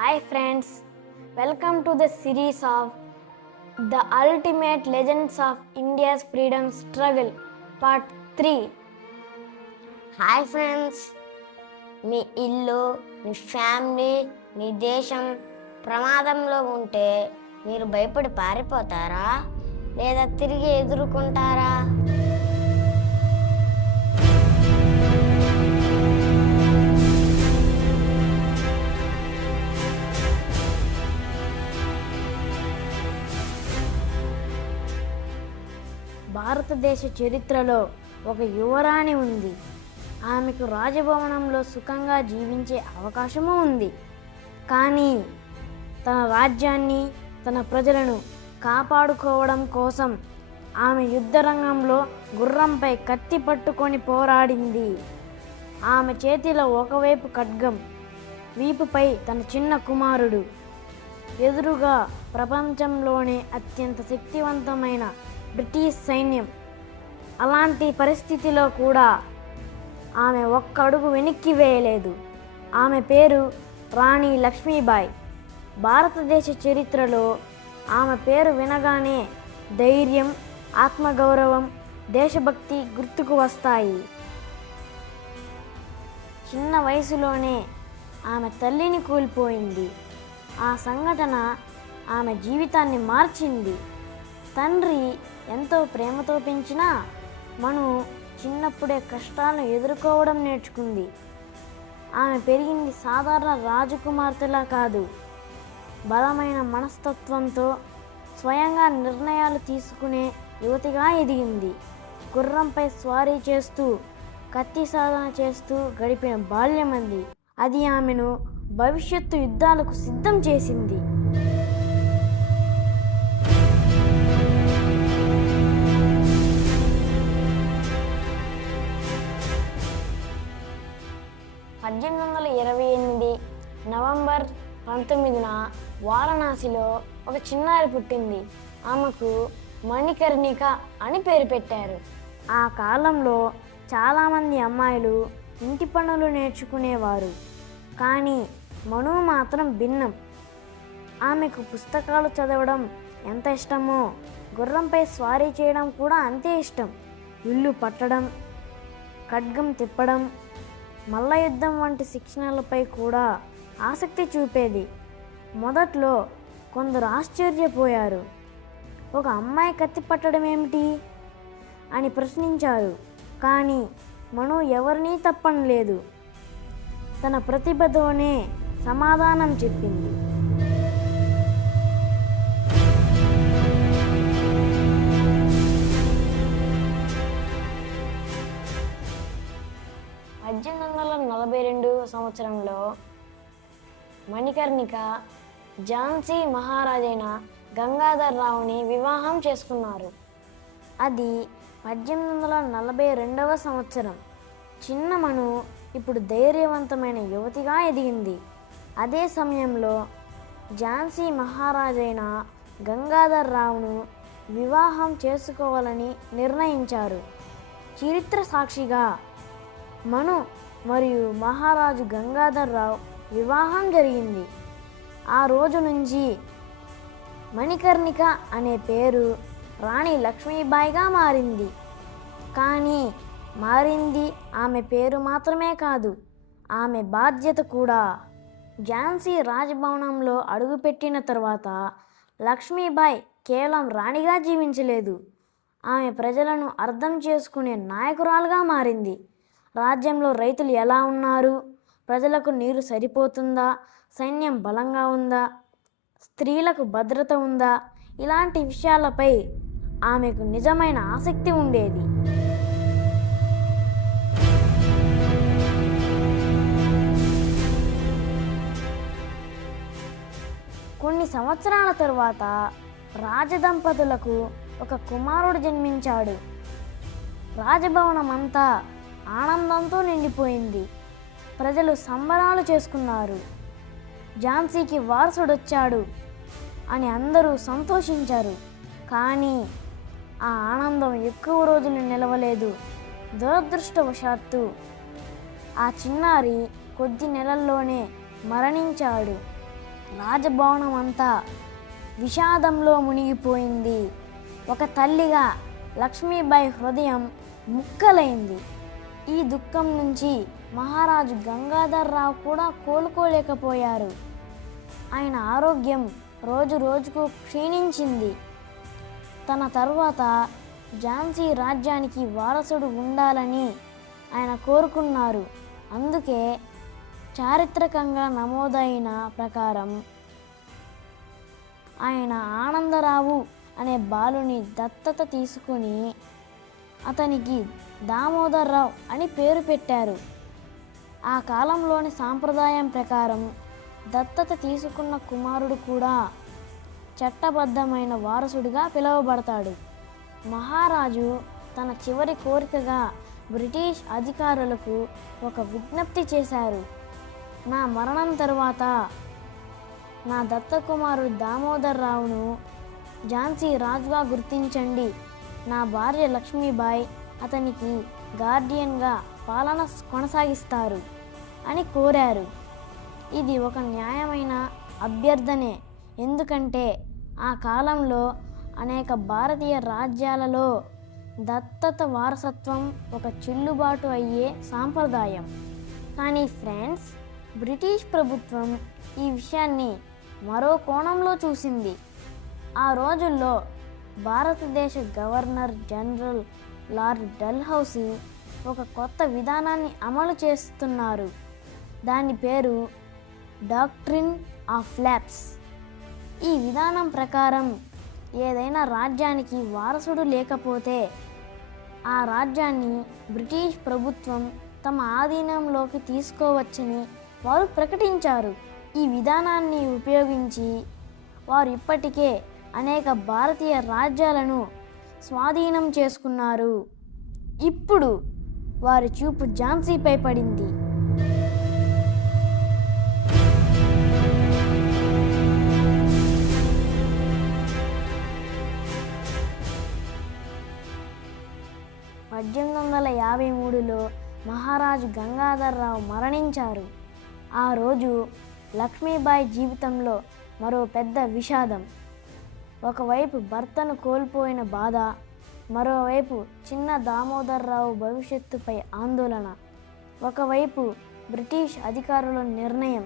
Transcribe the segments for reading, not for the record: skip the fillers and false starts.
Hi friends, welcome to the series of The Ultimate Legends of India's Freedom Struggle Part 3. Hi friends, మీ ఇల్లు, మీ family, మీ దేశం ప్రమాదంలో ఉంటే మీరు భయపడి పారిపోతారా లేదా తిరిగి ఎదుర్కొంటారా? భారతదేశ చరిత్రలో ఒక యువరాణి ఉంది. ఆమెకు రాజభవనంలో సుఖంగా జీవించే అవకాశము ఉంది. కానీ తన రాజ్యాన్ని, తన ప్రజలను కాపాడుకోవడం కోసం ఆమె యుద్ధరంగంలో గుర్రంపై కత్తి పట్టుకొని పోరాడింది. ఆమె చేతిలో ఒకవైపు ఖడ్గం, వీపుపై తన చిన్న కుమారుడు. ఎదురుగా ప్రపంచంలోనే అత్యంత శక్తివంతమైన బ్రిటిష్ సైన్యం. అలాంటి పరిస్థితిలో కూడా ఆమె ఒక్క అడుగు వెనక్కి వేయలేదు. ఆమె పేరు రాణి లక్ష్మీబాయి. భారతదేశ చరిత్రలో ఆమె పేరు వినగానే ధైర్యం, ఆత్మగౌరవం, దేశభక్తి గుర్తుకు వస్తాయి. చిన్న వయసులోనే ఆమె తల్లిని కోల్పోయింది. ఆ సంఘటన ఆమె జీవితాన్ని మార్చింది. తండ్రి ఎంతో ప్రేమతో పెంచినా మను చిన్నప్పుడే కష్టాలను ఎదుర్కోవడం నేర్చుకుంది. ఆమె పెరిగింది సాధారణ రాజకుమార్తెలా కాదు, బలమైన మనస్తత్వంతో స్వయంగా నిర్ణయాలు తీసుకునే యువతిగా ఎదిగింది. గుర్రంపై స్వారీ చేస్తూ, కత్తి సాధన చేస్తూ గడిపిన బాల్యమంది. అది ఆమెను భవిష్యత్తు యుద్ధాలకు సిద్ధం చేసింది. నవంబర్ 19 వారణాసిలో ఒక చిన్నారి పుట్టింది. ఆమెకు మణికర్ణిక అని పేరు పెట్టారు. ఆ కాలంలో చాలామంది అమ్మాయిలు ఇంటి పనులు నేర్చుకునేవారు. కానీ మను మాత్రం భిన్నం. ఆమెకు పుస్తకాలు చదవడం ఎంత ఇష్టమో గుర్రంపై స్వారీ చేయడం కూడా అంతే ఇష్టం. ఇల్లు పట్టడం, ఖడ్గం తిప్పడం, మల్ల యుద్ధం వంటి శిక్షణలపై కూడా ఆసక్తి చూపేది. మొదట్లో కొందరు ఆశ్చర్యపోయారు. ఒక అమ్మాయి కత్తి పట్టడం ఏమిటి అని ప్రశ్నించారు. కానీ మను ఎవరినీ తప్పనలేదు. తన ప్రతిభతోనే సమాధానం చెప్పింది. సంవత్సరంలో మణికర్ణిక ఝాన్సీ మహారాజైన గంగాధర్ రావుని వివాహం చేసుకున్నారు. అది 1842 సంవత్సరం. చిన్న మను ఇప్పుడు ధైర్యవంతమైన యువతిగా ఎదిగింది. అదే సమయంలో ఝాన్సీ మహారాజైన గంగాధర్ రావును వివాహం చేసుకోవాలని నిర్ణయించారు. చరిత్ర సాక్షిగా మను మరియు మహారాజు గంగాధర్ రావు వివాహం జరిగింది. ఆ రోజు నుంచి మణికర్ణిక అనే పేరు రాణి లక్ష్మీబాయిగా మారింది. కానీ మారింది ఆమె పేరు మాత్రమే కాదు, ఆమె బాధ్యత కూడా. ఝాన్సీ రాజభవనంలో అడుగుపెట్టిన తర్వాత లక్ష్మీబాయి కేవలం రాణిగా జీవించలేదు, ఆమె ప్రజలను అర్థం చేసుకునే నాయకురాలుగా మారింది. రాజ్యంలో రైతులు ఎలా ఉన్నారు, ప్రజలకు నీరు సరిపోతుందా, సైన్యం బలంగా ఉందా, స్త్రీలకు భద్రత ఉందా, ఇలాంటి విషయాలపై ఆమెకు నిజమైన ఆసక్తి ఉండేది. కొన్ని సంవత్సరాల తరువాత రాజదంపతులకు ఒక కుమారుడు జన్మించాడు. రాజభవనం అంతా ఆనందంతో నిండిపోయింది. ప్రజలు సంబరాలు చేసుకున్నారు. ఝాన్సీకి వారసుడొచ్చాడు అని అందరూ సంతోషించారు. కానీ ఆ ఆనందం ఎక్కువ రోజులు నిలవలేదు. దురదృష్టవశాత్తు ఆ చిన్నారి కొద్ది నెలల్లోనే మరణించాడు. రాజభవనం అంతా విషాదంలో మునిగిపోయింది. ఒక తల్లిగా లక్ష్మీబాయి హృదయం ముక్కలైంది. ఈ దుఃఖం నుంచి మహారాజు గంగాధర్రావు కూడా కోలుకోలేకపోయారు. ఆయన ఆరోగ్యం రోజు రోజుకు క్షీణించింది. తన తరువాత ఝాన్సీ రాజ్యానికి వారసుడు ఉండాలని ఆయన కోరుకున్నారు. అందుకే చారిత్రకంగా నమోదైన ప్రకారం ఆయన ఆనందరావు అనే బాలుని దత్తత తీసుకుని అతనికి దామోదర్రావు అని పేరు పెట్టారు. ఆ కాలంలోని సాంప్రదాయం ప్రకారం దత్తత తీసుకున్న కుమారుడు కూడా చట్టబద్ధమైన వారసుడిగా పిలువబడతాడు. మహారాజు తన చివరి కోరికగా బ్రిటిష్ అధికారులకు ఒక విజ్ఞప్తి చేశారు. నా మరణం తరువాత నా దత్త కుమారుడు దామోదర్రావును ఝాన్సీ రాజుగా గుర్తించండి. నా భార్య లక్ష్మీబాయి అతనికి గార్డియన్గా పాలన కొనసాగిస్తారు అని కోరారు. ఇది ఒక న్యాయమైన అభ్యర్థనే. ఎందుకంటే ఆ కాలంలో అనేక భారతీయ రాజ్యాలలో దత్తత వారసత్వం ఒక చెల్లుబాటు అయ్యే సాంప్రదాయం. కానీ ఫ్రెండ్స్, బ్రిటిష్ ప్రభుత్వం ఈ విషయాన్ని మరో కోణంలో చూసింది. ఆ రోజుల్లో భారతదేశ గవర్నర్ జనరల్ లార్డ్ డల్హౌసీ ఒక కొత్త విధానాన్ని అమలు చేస్తున్నారు. దాని పేరు డాక్ట్రిన్ ఆఫ్ ల్యాప్స్. ఈ విధానం ప్రకారం ఏదైనా రాజ్యానికి వారసుడు లేకపోతే ఆ రాజ్యాన్ని బ్రిటిష్ ప్రభుత్వం తమ ఆధీనంలోకి తీసుకోవచ్చని వారు ప్రకటించారు. ఈ విధానాన్ని ఉపయోగించి వారు ఇప్పటికే అనేక భారతీయ రాజ్యాలను స్వాధీనం చేసుకున్నారు. ఇప్పుడు వారి చూపు ఝాన్సీపై పడింది. (1853) మహారాజు గంగాధర్రావు మరణించారు. ఆ రోజు లక్ష్మీబాయి జీవితంలో మరో పెద్ద విషాదం. ఒకవైపు భర్తను కోల్పోయిన బాధ, మరోవైపు చిన్న దామోదర్రావు భవిష్యత్తుపై ఆందోళన, ఒకవైపు బ్రిటిష్ అధికారుల నిర్ణయం.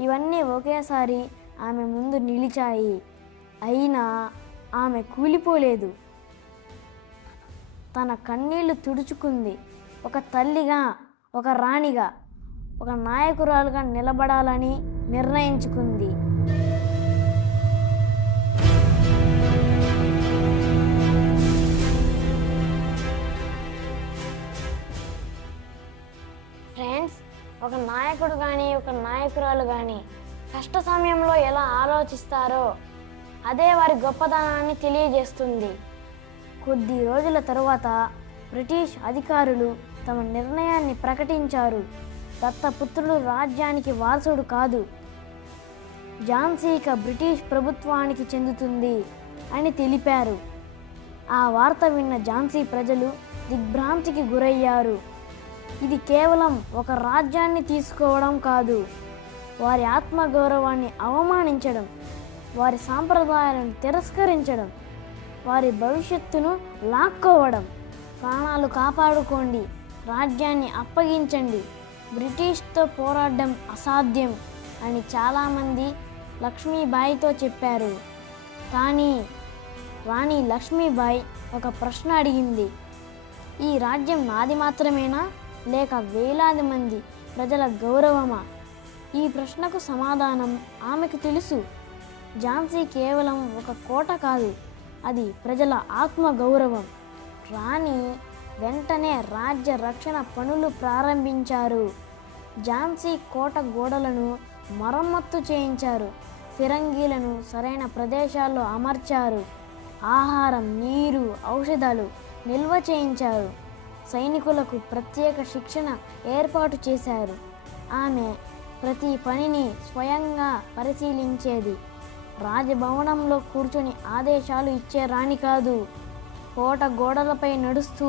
ఇవన్నీ ఒకేసారి ఆమె ముందు నిలిచాయి. అయినా ఆమె కూలిపోలేదు. తన కన్నీళ్లు తుడుచుకుంది. ఒక తల్లిగా, ఒక రాణిగా, ఒక నాయకురాలుగా నిలబడాలని నిర్ణయించుకుంది. ఫ్రెండ్స్, ఒక నాయకుడు కానీ ఒక నాయకురాలు కానీ కష్ట సమయంలో ఎలా ఆలోచిస్తారో అదే వారి గొప్పతనాన్ని తెలియజేస్తుంది. కొద్ది రోజుల తరువాత బ్రిటిష్ అధికారులు తమ నిర్ణయాన్ని ప్రకటించారు. దత్తపుత్రుడు రాజ్యానికి వారసుడు కాదు, ఝాన్సీ ఇక బ్రిటిష్ ప్రభుత్వానికి చెందుతుంది అని తెలిపారు. ఆ వార్త విన్న ఝాన్సీ ప్రజలు దిగ్భ్రాంతికి గురయ్యారు. ఇది కేవలం ఒక రాజ్యాన్ని తీసుకోవడం కాదు, వారి ఆత్మగౌరవాన్ని అవమానించడం, వారి సాంప్రదాయాలను తిరస్కరించడం, వారి భవిష్యత్తును లాక్కోవడం. ప్రాణాలు కాపాడుకోండి, రాజ్యాన్ని అప్పగించండి, బ్రిటిష్తో పోరాడడం అసాధ్యం అని చాలామంది లక్ష్మీబాయితో చెప్పారు. కానీ రాణి లక్ష్మీబాయి ఒక ప్రశ్న అడిగింది. ఈ రాజ్యం నాది మాత్రమేనా, లేక వేలాది మంది ప్రజల గౌరవమా? ఈ ప్రశ్నకు సమాధానం ఆమెకు తెలుసు. ఝాన్సీ కేవలం ఒక కోట కాదు, అది ప్రజల ఆత్మగౌరవం. రాణి వెంటనే రాజ్య రక్షణ పనులు ప్రారంభించారు. ఝాన్సీ కోట గోడలను మరమ్మత్తు చేయించారు, ఫిరంగీలను సరైన ప్రదేశాల్లో అమర్చారు, ఆహారం, నీరు, ఔషధాలు నిల్వ చేయించారు, సైనికులకు ప్రత్యేక శిక్షణ ఏర్పాటు చేశారు. ఆమె ప్రతి పనిని స్వయంగా పరిశీలించేది. రాజభవనంలో కూర్చొని ఆదేశాలు ఇచ్చే రాణి కాదు, కోట గోడలపై నడుస్తూ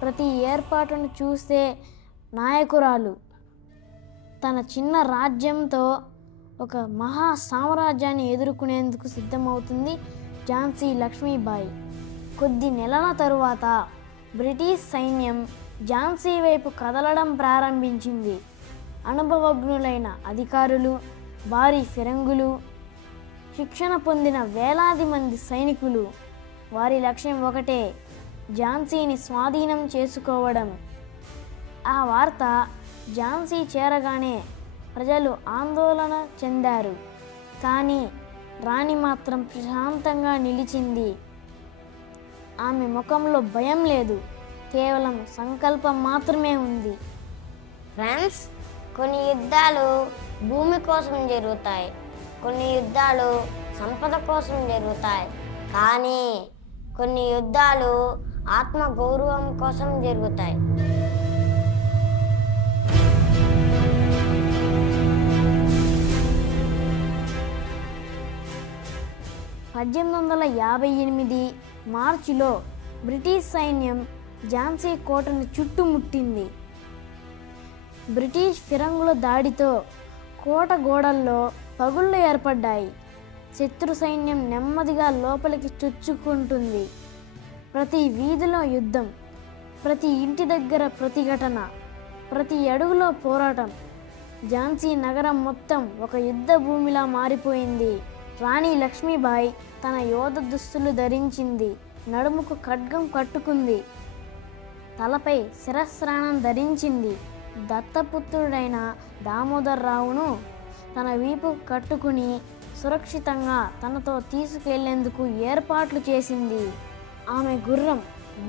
ప్రతి ఏర్పాటును చూసే నాయకురాలు. తన చిన్న రాజ్యంతో ఒక మహా సామ్రాజ్యాన్ని ఎదుర్కొనేందుకు సిద్ధమవుతుంది ఝాన్సీ లక్ష్మీబాయి. కొద్ది నెలల తరువాత బ్రిటిష్ సైన్యం ఝాన్సీ వైపు కదలడం ప్రారంభించింది. అనుభవజ్ఞులైన అధికారులు, భారీ ఫిరంగులు, శిక్షణ పొందిన వేలాది మంది సైనికులు. వారి లక్ష్యం ఒకటే, ఝాన్సీని స్వాధీనం చేసుకోవడం. ఆ వార్త ఝాన్సీ చేరగానే ప్రజలు ఆందోళన చెందారు. కానీ రాణి మాత్రం ప్రశాంతంగా నిలిచింది. ఆమె ముఖంలో భయం లేదు, కేవలం సంకల్పం మాత్రమే ఉంది. ఫ్రెండ్స్, కొన్ని యుద్ధాలు భూమి కోసం జరుగుతాయి, కొన్ని యుద్ధాలు సంపద కోసం జరుగుతాయి, కానీ కొన్ని యుద్ధాలు ఆత్మ గౌరవం కోసం జరుగుతాయి. 1858 మార్చిలో బ్రిటిష్ సైన్యం ఝాన్సీ కోటను చుట్టుముట్టింది. బ్రిటిష్ ఫిరంగుల దాడితో కోట గోడల్లో పగుళ్ళు ఏర్పడ్డాయి. శత్రు సైన్యం నెమ్మదిగా లోపలికి చొచ్చుకుంటుంది. ప్రతి వీధిలో యుద్ధం, ప్రతి ఇంటి దగ్గర ప్రతిఘటన, ప్రతి అడుగులో పోరాటం. ఝాన్సీ నగరం మొత్తం ఒక యుద్ధ భూమిలా మారిపోయింది. రాణి లక్ష్మీబాయి తన యోధ దుస్తులు ధరించింది, నడుముకు ఖడ్గం కట్టుకుంది, తలపై శిరస్త్రాణం ధరించింది. దత్తపుత్రుడైన దామోదర్రావును తన వీపు కట్టుకుని సురక్షితంగా తనతో తీసుకెళ్లేందుకు ఏర్పాట్లు చేసింది. ఆమె గుర్రం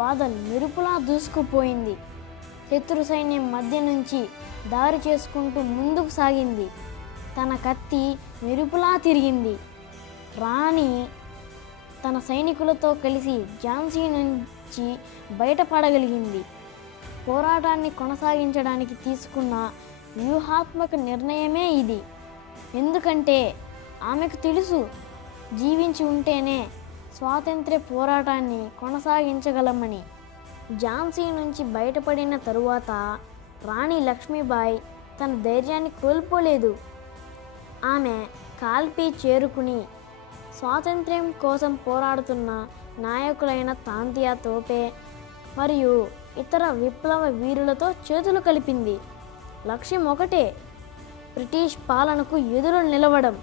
బాధలు మెరుపులా దూసుకుపోయింది. శత్రు సైన్యం మధ్య నుంచి దారి చేసుకుంటూ ముందుకు సాగింది. తన కత్తి మెరుపులా తిరిగింది. రాణి తన సైనికులతో కలిసి ఝాన్సీ నుంచి బయటపడగలిగింది. పోరాటాన్ని కొనసాగించడానికి తీసుకున్న వ్యూహాత్మక నిర్ణయమే ఇది. ఎందుకంటే ఆమెకు తెలుసు, జీవించి ఉంటేనే స్వాతంత్ర్య పోరాటాన్ని కొనసాగించగలమని. ఝాన్సీ నుంచి బయటపడిన తరువాత రాణి లక్ష్మీబాయి తన ధైర్యాన్ని కోల్పోలేదు. ఆమె కాల్పీ చేరుకుని స్వాతంత్ర్యం కోసం పోరాడుతున్న నాయకులైన తాంతియా తోపే మరియు ఇతర విప్లవ వీరులతో చేతులు కలిపింది. లక్ష్యం ఒకటే, బ్రిటిష్ పాలనకు ఎదురు నిలవడం.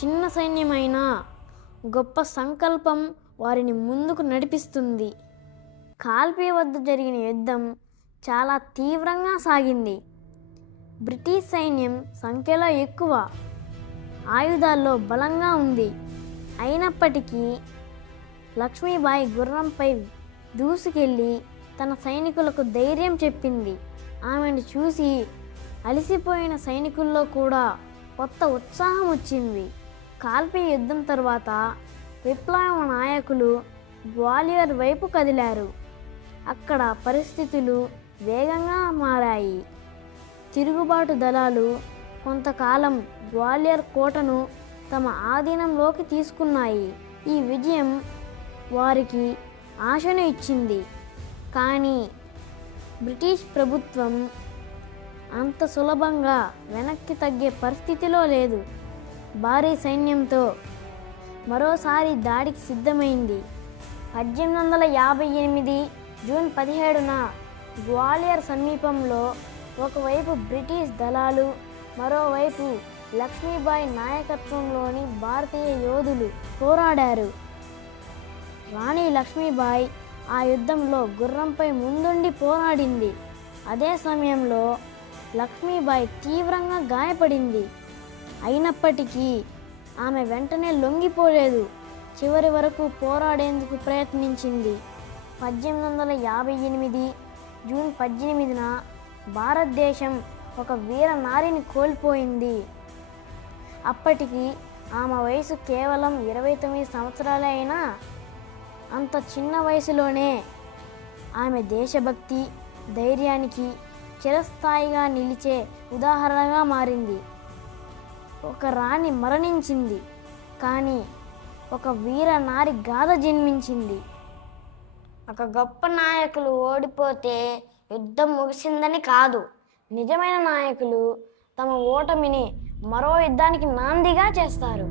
చిన్న సైన్యమైనా గొప్ప సంకల్పం వారిని ముందుకు నడిపిస్తుంది. కాల్పీ వద్ద జరిగిన యుద్ధం చాలా తీవ్రంగా సాగింది. బ్రిటిష్ సైన్యం సంఖ్యలో ఎక్కువ, ఆయుధాల్లో బలంగా ఉంది. అయినప్పటికీ లక్ష్మీబాయి గుర్రంపై దూసుకెళ్ళి తన సైనికులకు ధైర్యం చెప్పింది. ఆమెను చూసి అలసిపోయిన సైనికుల్లో కూడా కొత్త ఉత్సాహం వచ్చింది. కాల్పీ యుద్ధం తర్వాత విప్లవ నాయకులు గ్వాలియర్ వైపు కదిలారు. అక్కడ పరిస్థితులు వేగంగా మారాయి. తిరుగుబాటు దళాలు కొంతకాలం గ్వాలియర్ కోటను తమ ఆధీనంలోకి తీసుకున్నాయి. ఈ విజయం వారికి ఆశను ఇచ్చింది. కానీ బ్రిటిష్ ప్రభుత్వం అంత సులభంగా వెనక్కి తగ్గే పరిస్థితిలో లేదు. భారీ సైన్యంతో మరోసారి దాడికి సిద్ధమైంది. 1858 జూన్ 17న గ్వాలియర్ సమీపంలో ఒకవైపు బ్రిటిష్ దళాలు, మరోవైపు లక్ష్మీబాయి నాయకత్వంలోని భారతీయ యోధులు పోరాడారు. రాణి లక్ష్మీబాయి ఆ యుద్ధంలో గుర్రంపై ముందుండి పోరాడింది. అదే సమయంలో లక్ష్మీబాయి తీవ్రంగా గాయపడింది. అయినప్పటికీ ఆమె వెంటనే లొంగిపోలేదు. చివరి వరకు పోరాడేందుకు ప్రయత్నించింది. 1858 జూన్ 18న భారతదేశం ఒక వీర నారిని కోల్పోయింది. అప్పటికి ఆమె వయసు కేవలం 29 సంవత్సరాలే అయినా అంత చిన్న వయసులోనే ఆమె దేశభక్తి, ధైర్యానికి చిరస్థాయిగా నిలిచే ఉదాహరణగా మారింది. ఒక రాణి మరణించింది, కానీ ఒక వీర నారి గాథ జన్మించింది. ఒక గొప్ప నాయకులు ఓడిపోతే యుద్ధం ముగిసిందని కాదు, నిజమైన నాయకులు తమ ఓటమిని మరో యుద్ధానికి నాందిగా చేస్తారు.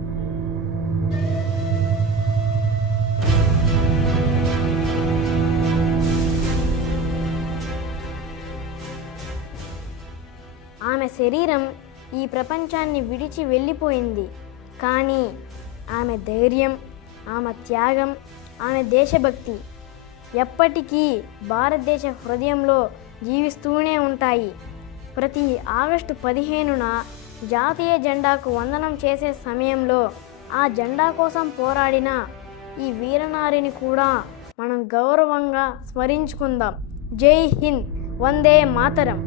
ఆమె శరీరం ఈ ప్రపంచాన్ని విడిచి వెళ్ళిపోయింది, కానీ ఆమె ధైర్యం, ఆమె త్యాగం, ఆమె దేశభక్తి ఎప్పటికీ భారతదేశ హృదయంలో జీవిస్తూనే ఉంటాయి. ప్రతి ఆగస్టు 15న జాతీయ జెండాకు వందనం చేసే సమయంలో ఆ జెండా కోసం పోరాడిన ఈ వీరనారిని కూడా మనం గౌరవంగా స్మరించుకుందాం. జై హింద్, వందే మాతరం.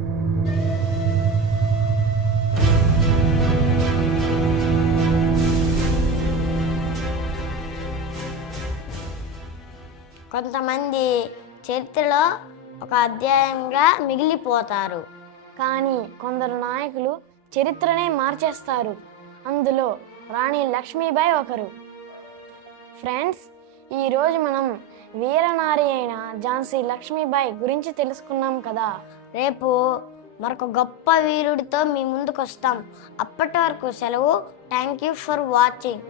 కొంతమంది చరిత్రలో ఒక అధ్యాయంగా మిగిలిపోతారు. కానీ కొందరు నాయకులు చరిత్రనే మార్చేస్తారు. అందులో రాణి లక్ష్మీబాయి ఒకరు. ఫ్రెండ్స్, ఈరోజు మనం వీరనారి అయిన ఝాన్సీ లక్ష్మీబాయి గురించి తెలుసుకున్నాం కదా. రేపు మరొక గొప్ప వీరుడితో మీ ముందుకు వస్తాం. అప్పటి వరకు సెలవు. Thank you for watching.